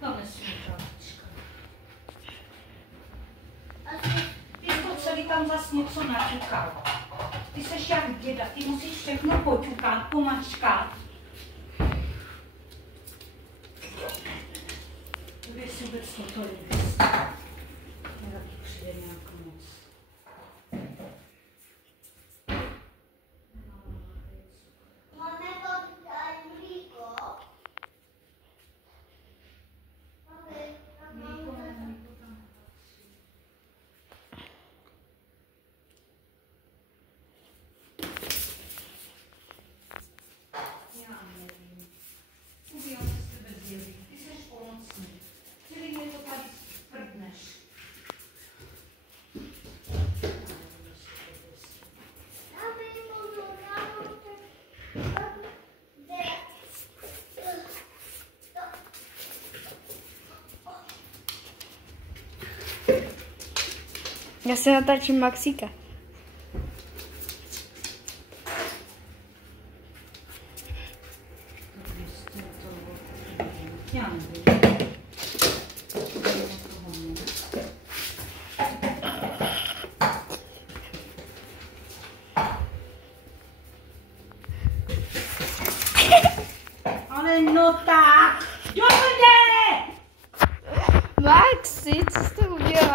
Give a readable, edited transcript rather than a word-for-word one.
To nesmí hlavička. Ty to celý tam zase něco naťukal. Ty seš jak děda, ty musíš všechno poťukat, pomačkat. Kdyby si vůbec toto líbí. Já taky přijde nějakou moc. Máme to tady mlíko. Já nevím. Udělám se s tebe zjevím. Ty seš pomocný. Celý mě to tady prdneš. Já se natáčím Maxíka. Já nevím. Ale no tak, do prdele! Maxi, co jsi to udělal?